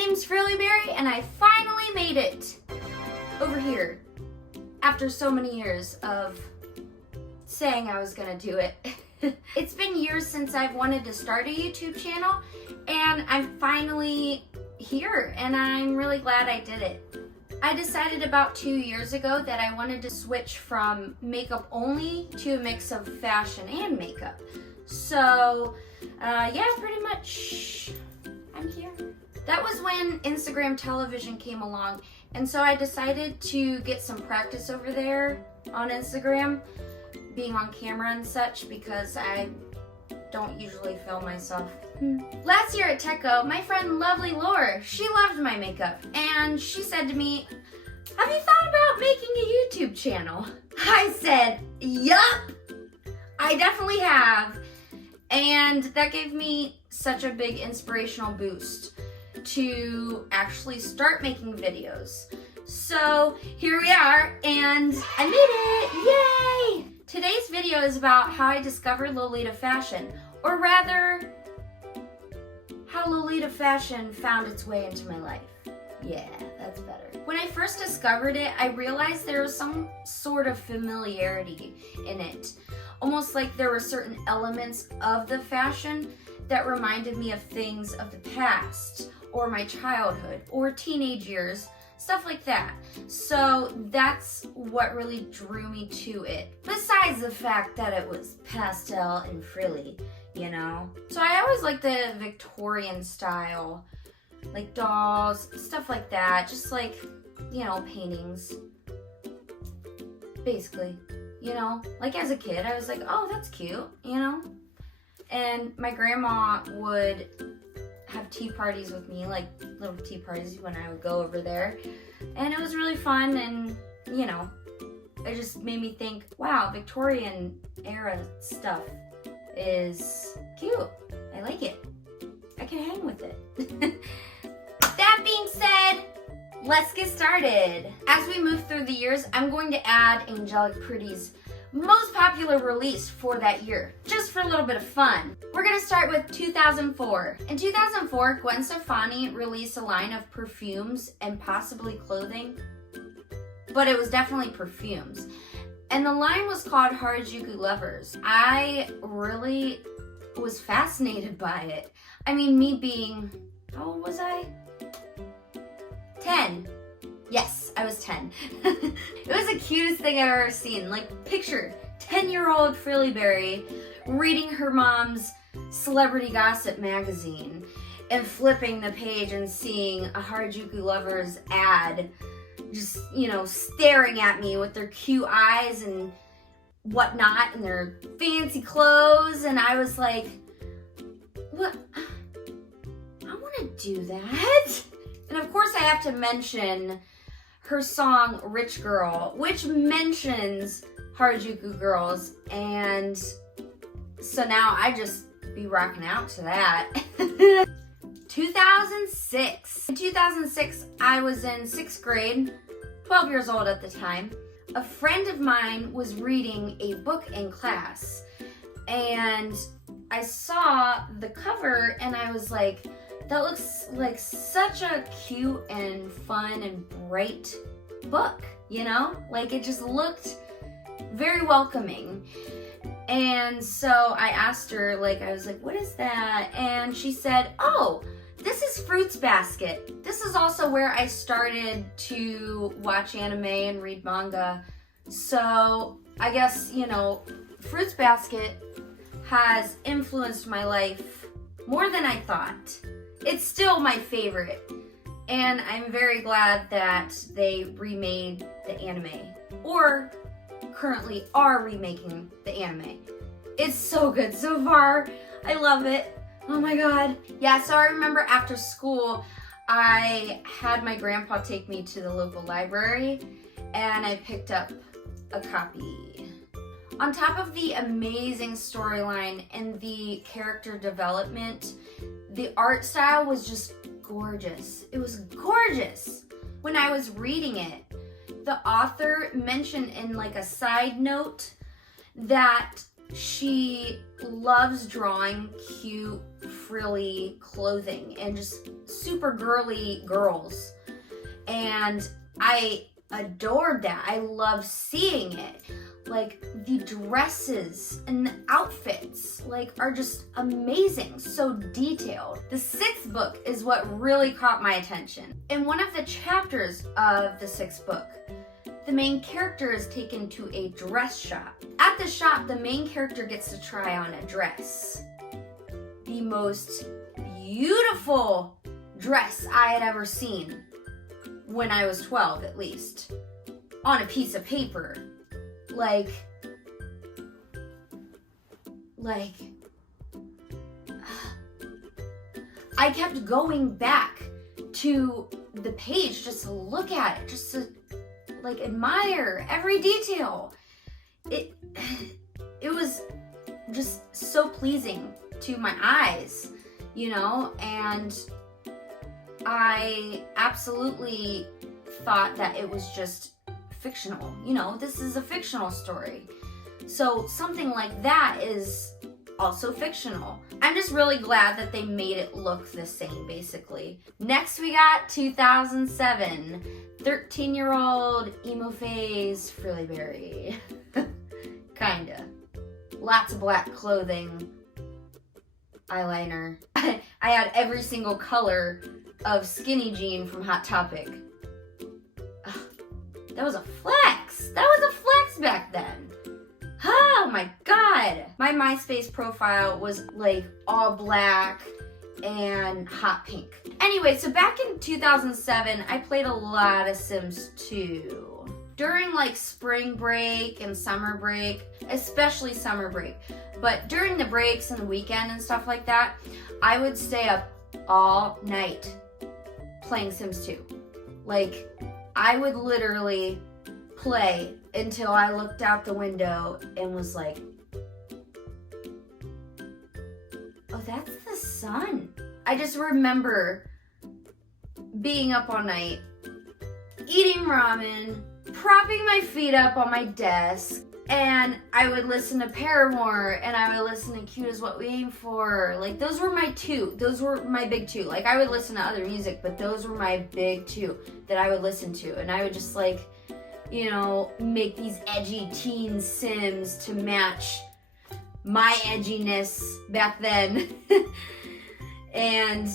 name's Frillyberry, and I finally made it over here after so many years of saying I was gonna do it. It's been years since I've wanted to start a YouTube channel, and I'm finally here, and I'm really glad I did it. I decided about 2 years ago that I wanted to switch from makeup only to a mix of fashion and makeup. So, yeah, pretty much, I'm here. That was when Instagram television came along, and so I decided to get some practice over there on Instagram, being on camera and such, because I don't usually film myself. Last year at TechGo, my friend lovely Laura, she loved my makeup, and she said to me, "Have you thought about making a YouTube channel?" I said, "Yup, I definitely have." And that gave me such a big inspirational boost to actually start making videos. So here we are, and I made it, yay! Today's video is about how I discovered Lolita fashion, or rather, how Lolita fashion found its way into my life. Yeah, that's better. When I first discovered it, I realized there was some sort of familiarity in it. Almost like there were certain elements of the fashion that reminded me of things of the past, or my childhood, or teenage years, stuff like that. So that's what really drew me to it. Besides the fact that it was pastel and frilly, you know? So I always liked the Victorian style, like dolls, stuff like that. Just like, you know, paintings, basically. You know, like as a kid, I was like, oh, that's cute, you know? And my grandma would have tea parties with me, like little tea parties when I would go over there. And it was really fun, and, you know, it just made me think, wow, Victorian era stuff is cute. I like it. I can hang with it. That being said, let's get started. As we move through the years, I'm going to add Angelic Pretty's most popular release for that year, just for a little bit of fun. We're gonna start with 2004. In 2004, Gwen Stefani released a line of perfumes and possibly clothing, but it was definitely perfumes. And the line was called Harajuku Lovers. I really was fascinated by it. I mean, me being, how old was I? 10. Yes, I was 10. It was the cutest thing I've ever seen. Like, picture 10-year-old Frillyberry reading her mom's celebrity gossip magazine and flipping the page and seeing a Harajuku Lovers ad, just, you know, staring at me with their cute eyes and whatnot and their fancy clothes. And I was like, what? I want to do that. And of course I have to mention her song Rich Girl, which mentions Harajuku girls, and so now I just be rocking out to that. 2006. In 2006, I was in 6th grade, 12 years old at the time. A friend of mine was reading a book in class, and I saw the cover, and I was like, that looks like such a cute and fun and bright book, you know? Like, it just looked very welcoming. And so I asked her, like, I was like, what is that? And she said, oh, this is Fruits Basket. This is also where I started to watch anime and read manga. So I guess, you know, Fruits Basket has influenced my life more than I thought. It's still my favorite, and I'm very glad that they remade the anime, or currently are remaking the anime. It's so good so far. I love it. Oh my god. Yeah, so I remember after school, I had my grandpa take me to the local library, and I picked up a copy. On top of the amazing storyline and the character development, the art style was just gorgeous. It was gorgeous. When I was reading it, the author mentioned in like a side note that she loves drawing cute frilly clothing and just super girly girls. And I adored that. I loved seeing it. Like, the dresses and the outfits, like, are just amazing, so detailed. The 6th book is what really caught my attention. In one of the chapters of the 6th book, the main character is taken to a dress shop. At the shop, the main character gets to try on a dress. The most beautiful dress I had ever seen, when I was 12 at least, on a piece of paper. Like, I kept going back to the page just to look at it, just to like admire every detail. It was just so pleasing to my eyes, you know, and I absolutely thought that it was just fictional. You know, this is a fictional story. So something like that is also fictional. I'm just really glad that they made it look the same, basically. Next we got 2007. 13-year-old emo phase Frilly Berry. Kinda. Lots of black clothing. Eyeliner. I had every single color of skinny jean from Hot Topic. That was a flex. That was a flex back then. Oh my god. My MySpace profile was like all black and hot pink. Anyway, so back in 2007, I played a lot of Sims 2. During like spring break and summer break, especially summer break, but during the breaks and the weekend and stuff like that, I would stay up all night playing Sims 2. Like, I would literally play until I looked out the window and was like, oh, that's the sun. I just remember being up all night, eating ramen, propping my feet up on my desk, and I would listen to Paramore, and I would listen to Cute Is What We Aim For. Like, those were my two. Those were my big two. Like, I would listen to other music, but those were my big two that I would listen to. And I would just, like, you know, make these edgy teen Sims to match my edginess back then. And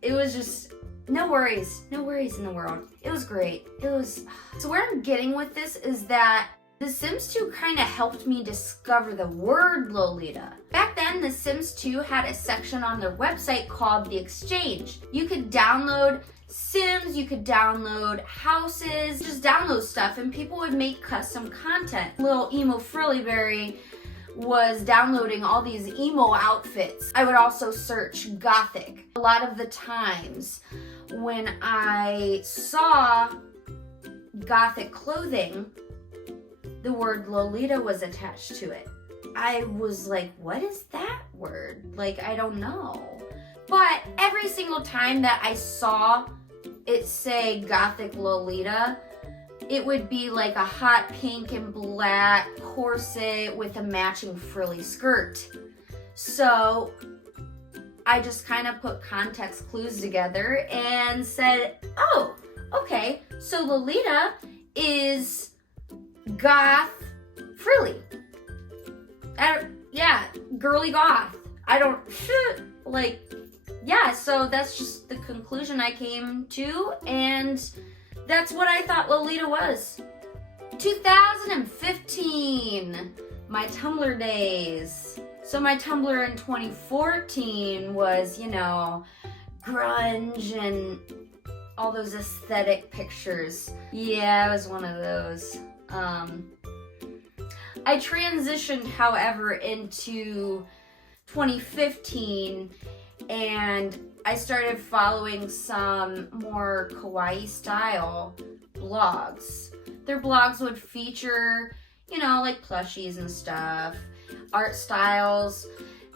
it was just no worries in the world. It was great. So where I'm getting with this is that The Sims 2 kind of helped me discover the word Lolita. Back then, The Sims 2 had a section on their website called The Exchange. You could download Sims, you could download houses, just download stuff, and people would make custom content. Little emo Frilly Berry was downloading all these emo outfits. I would also search gothic. A lot of the times when I saw gothic clothing, the word Lolita was attached to it. I was like, what is that word? Like, I don't know. But every single time that I saw it say gothic Lolita, it would be like a hot pink and black corset with a matching frilly skirt. So I just kind of put context clues together and said, oh, okay, so Lolita is goth frilly. Yeah, girly goth. Yeah, so that's just the conclusion I came to, and that's what I thought Lolita was. 2015, my Tumblr days. So my Tumblr in 2014 was, you know, grunge and all those aesthetic pictures. Yeah, I was one of those. I transitioned, however, into 2015, and I started following some more kawaii style blogs. Their blogs would feature, you know, like plushies and stuff, art styles,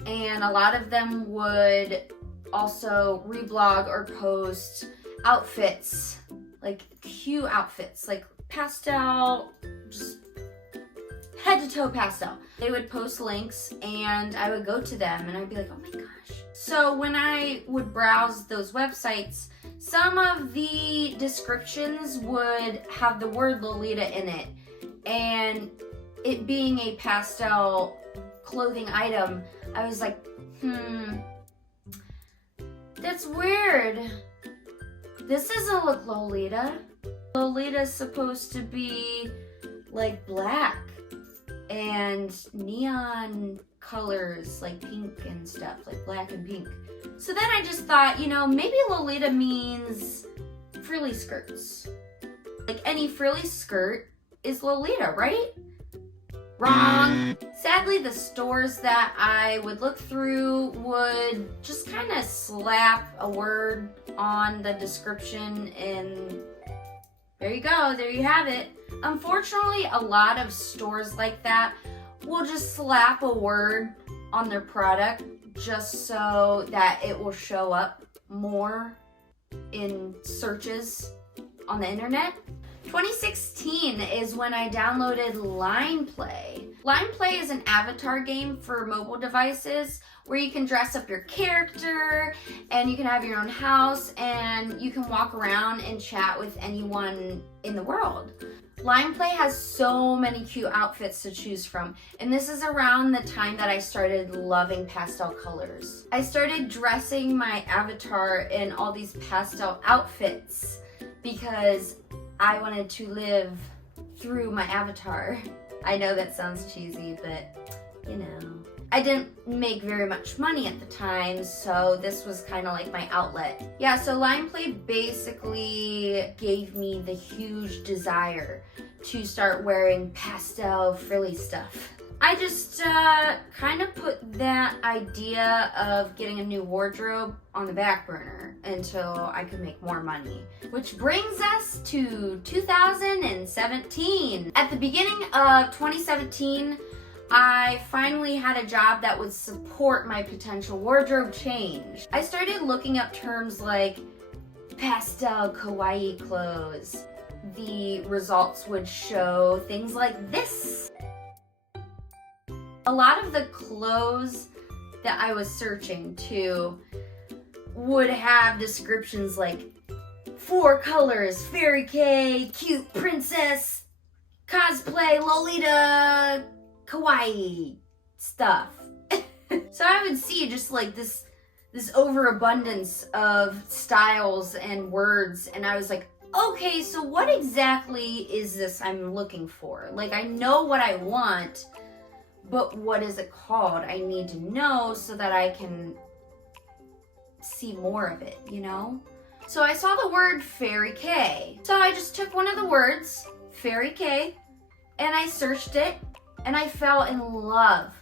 and a lot of them would also reblog or post outfits, like cute outfits, like pastel, just head to toe pastel. They would post links and I would go to them and I'd be like, oh my gosh, So when I would browse those websites, some of the descriptions would have the word Lolita in it, and it being a pastel clothing item, I was like, that's weird. This doesn't look Lolita. Lolita's supposed to be like black and neon colors, like pink and stuff, like black and pink. So then I just thought, maybe Lolita means frilly skirts. Like any frilly skirt is Lolita, right? Wrong. Sadly, the stores that I would look through would just kind of slap a word on the description, and there you go, there you have it. Unfortunately, a lot of stores like that will just slap a word on their product just so that it will show up more in searches on the internet. 2016 is when I downloaded Line Play. Line Play is an avatar game for mobile devices where you can dress up your character and you can have your own house and you can walk around and chat with anyone in the world. Line Play has so many cute outfits to choose from, and this is around the time that I started loving pastel colors. I started dressing my avatar in all these pastel outfits because I wanted to live through my avatar. I know that sounds cheesy, but I didn't make very much money at the time, so this was kind of like my outlet. Yeah, so Line Play basically gave me the huge desire to start wearing pastel frilly stuff. I just kind of put that idea of getting a new wardrobe on the back burner until I could make more money. Which brings us to 2017. At the beginning of 2017, I finally had a job that would support my potential wardrobe change. I started looking up terms like pastel kawaii clothes. The results would show things like this. A lot of the clothes that I was searching to would have descriptions like 4 colors, fairy K, cute princess, cosplay, Lolita, kawaii stuff. So I would see just like this overabundance of styles and words, and I was like, okay, so what exactly is this I'm looking for? Like, I know what I want, but what is it called? I need to know so that I can see more of it, So I saw the word fairy K. So I just took one of the words, fairy K, and I searched it, and I fell in love.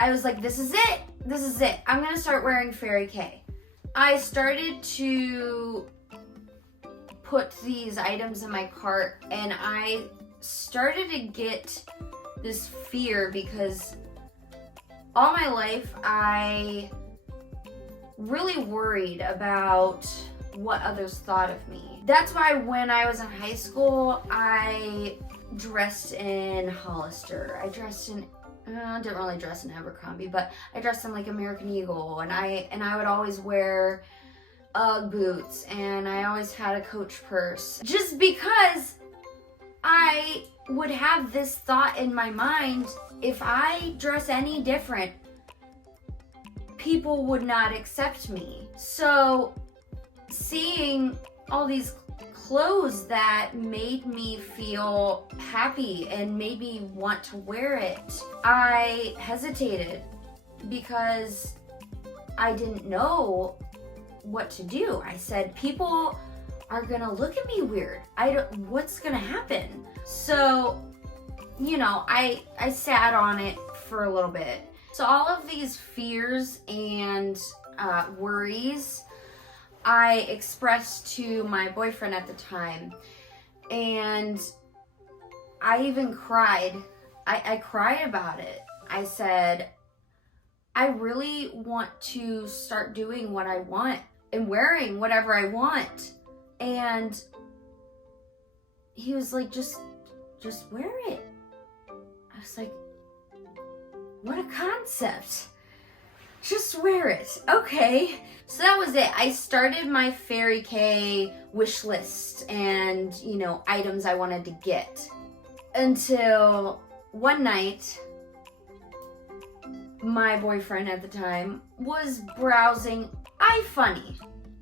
I was like, this is it. This is it. I'm gonna start wearing fairy K. I started to put these items in my cart, and I started to get this fear because all my life I really worried about what others thought of me. That's why when I was in high school, I dressed in Hollister. I didn't really dress in Abercrombie, but I dressed in like American Eagle, and I would always wear Ugg boots, and I always had a Coach purse, just because I would have this thought in my mind: if I dress any different, people would not accept me. So seeing all these clothes that made me feel happy and made me want to wear it, I hesitated because I didn't know what to do. I said, people are gonna look at me weird. What's gonna happen? So, I sat on it for a little bit. So all of these fears and worries I expressed to my boyfriend at the time, and I even cried. I cried about it. I said, I really want to start doing what I want and wearing whatever I want. And he was like, just wear it. I was like, what a concept. just wear it. Okay. So that was it. I started my Fairy K wish list and, you know, items I wanted to get. Until one night, my boyfriend at the time was browsing iFunny.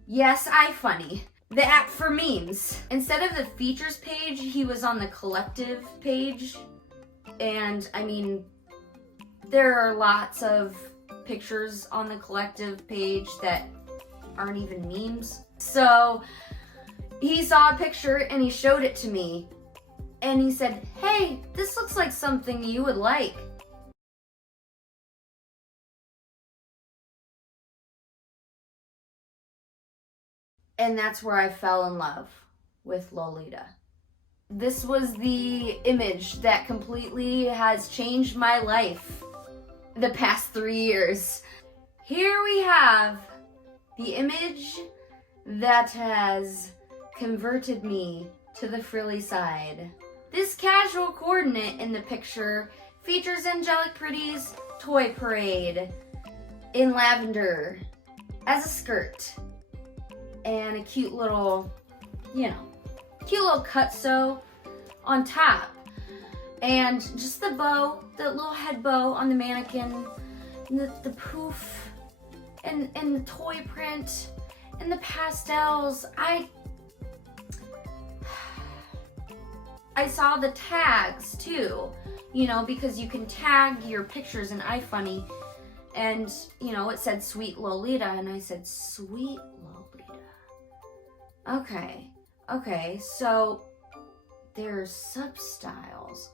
Yes, iFunny. The app for memes. Instead of the features page, he was on the collective page. And I mean, there are lots of pictures on the collective page that aren't even memes. So he saw a picture and he showed it to me. And he said, "Hey, this looks like something you would like." And that's where I fell in love with Lolita. This was the image that completely has changed my life the past 3 years. Here we have the image that has converted me to the frilly side. This casual coordinate in the picture features Angelic Pretty's Toy Parade in lavender as a skirt. And a cute little, you know, cute little cut sew on top. And just the bow, the little head bow on the mannequin, and the poof, and the toy print, and the pastels. I saw the tags too, you know, because you can tag your pictures in iFunny. And, you know, it said Sweet Lolita, and I said, Sweet Lolita. Okay, so there's substyles.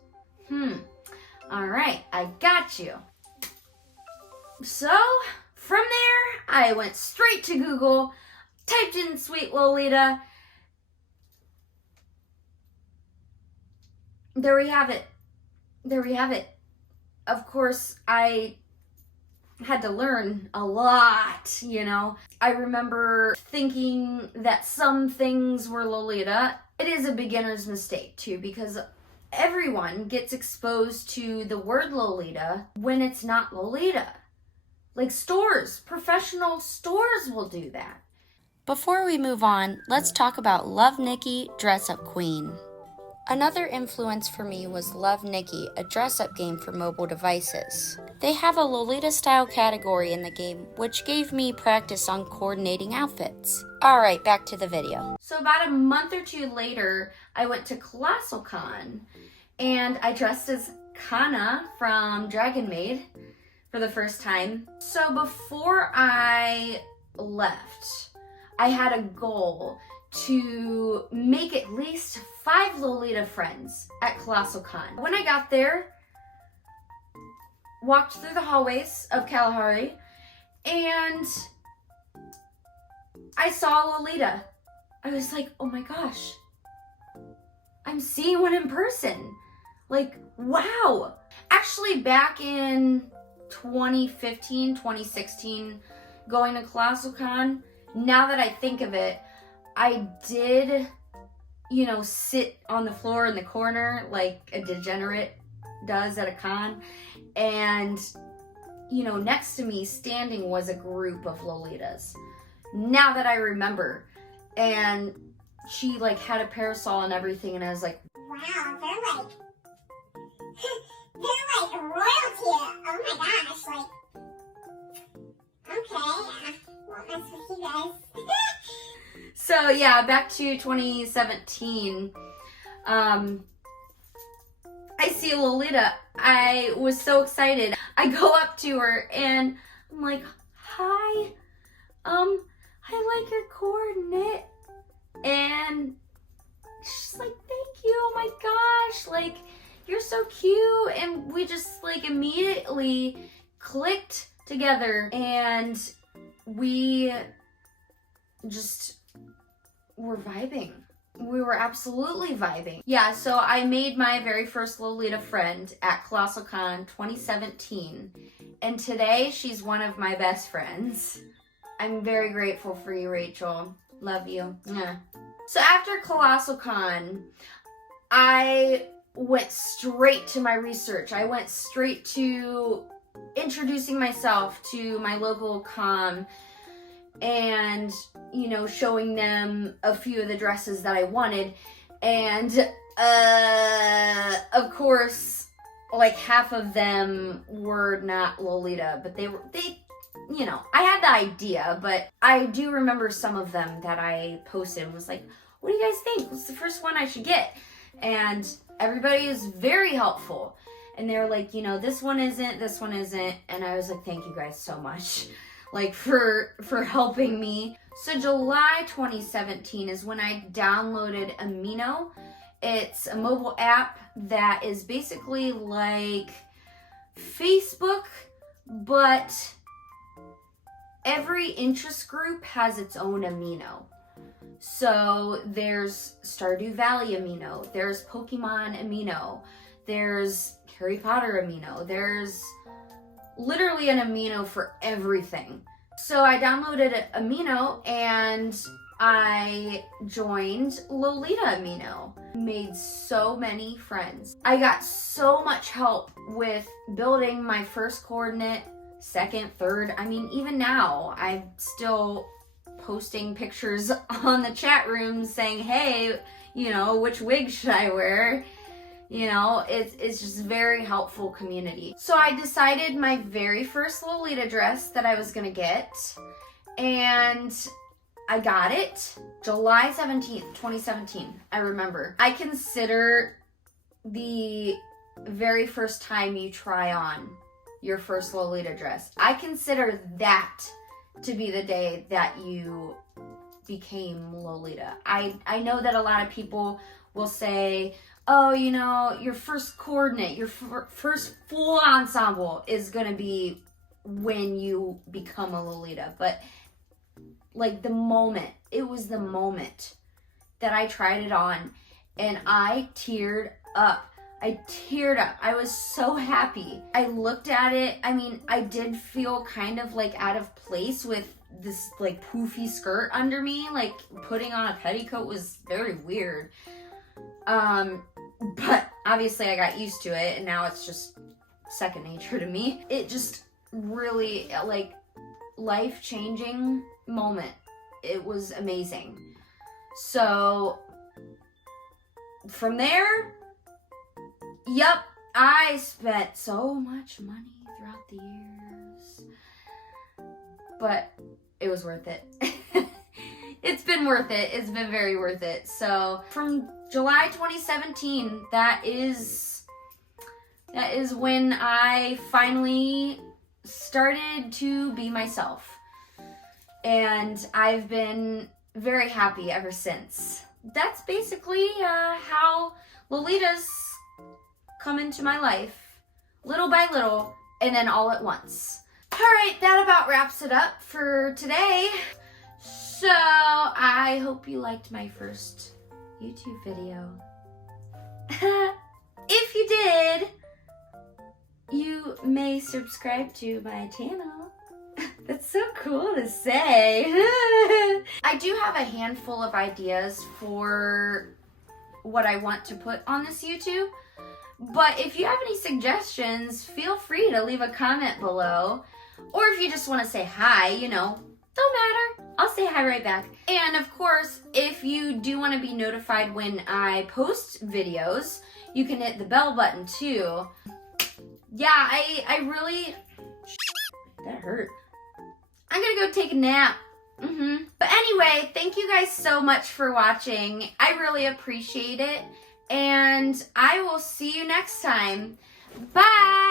All right, I got you. So from there, I went straight to Google, typed in Sweet Lolita. There we have it. Of course, I had to learn a lot, you know. I remember thinking that some things were Lolita. It is a beginner's mistake too, because everyone gets exposed to the word Lolita when it's not Lolita. Like stores, professional stores will do that. Before we move on, let's talk about Love Nikki Dress Up Queen. Another influence for me was Love Nikki, a dress-up game for mobile devices. They have a Lolita-style category in the game, which gave me practice on coordinating outfits. Alright, back to the video. So about a month or two later, I went to Colossal Con, and I dressed as Kana from Dragon Maid for the first time. So before I left, I had a goal to make at least 5 Lolita friends at Colossal Con. When I got there, walked through the hallways of Kalahari, and I saw Lolita. I was like, oh my gosh, I'm seeing one in person. Like, wow. Actually, back in 2015, 2016, going to Colossal Con, now that I think of it, I did, you know, sit on the floor in the corner like a degenerate does at a con. And, you know, next to me standing was a group of Lolitas. Now that I remember. And she like had a parasol and everything, and I was like, wow, they're like royalty. Oh my gosh, like, okay, won't mess with you guys. So yeah, back to 2017. I see Lolita. I was so excited. I go up to her and I'm like, hi, I like your coordinate. And she's like, thank you, oh my gosh, like, you're so cute. And we just like immediately clicked together, and we just were vibing. We were absolutely vibing. Yeah, so I made my very first Lolita friend at Colossal Con 2017, and today she's one of my best friends. I'm very grateful for you, Rachel. Love you. Yeah. So after Colossal Con, I went straight to my research. I went straight to introducing myself to my local comm and, you know, showing them a few of the dresses that I wanted. And, of course, like half of them were not Lolita, but they, you know, I had the idea, but I do remember some of them that I posted and was like, what do you guys think? What's the first one I should get? And everybody is very helpful. And they're like, you know, this one isn't. And I was like, thank you guys so much, like, for helping me. So July 2017 is when I downloaded Amino. It's a mobile app that is basically like Facebook, but every interest group has its own Amino. So there's Stardew Valley Amino, there's Pokemon Amino, there's Harry Potter Amino, there's literally an Amino for everything. So I downloaded Amino and I joined Lolita Amino. Made so many friends. I got so much help with building my first coordinate, second, third. I mean, even now, I'm still posting pictures on the chat room saying, hey, you know, which wig should I wear? You know, it's just very helpful community. So I decided my very first Lolita dress that I was gonna get, and I got it July 17th, 2017. I remember. I consider the very first time you try on your first Lolita dress, I consider that to be the day that you became Lolita. I know that a lot of people will say, oh, you know, your first coordinate, your first full ensemble is gonna be when you become a Lolita. But like it was the moment that I tried it on and I teared up. I was so happy. I looked at it. I mean, I did feel kind of like out of place with this like poofy skirt under me. Like putting on a petticoat was very weird. But obviously I got used to it and now it's just second nature to me. It just really like life-changing moment. It was amazing. So from there, yep, I spent so much money throughout the years, but it was worth it. It's been worth it. It's been very worth it. So from July 2017, that is when I finally started to be myself. And I've been very happy ever since. That's basically how Lolitas come into my life, little by little, and then all at once. All right, that about wraps it up for today. So I hope you liked my first YouTube video. If you did, you may subscribe to my channel. That's so cool to say. I do have a handful of ideas for what I want to put on this YouTube. But if you have any suggestions, feel free to leave a comment below. Or if you just want to say hi, you know, don't matter. I'll say hi right back. And of course, if you do want to be notified when I post videos, you can hit the bell button too. Yeah, I really... That hurt. I'm gonna go take a nap. But anyway, thank you guys so much for watching. I really appreciate it. And I will see you next time. Bye!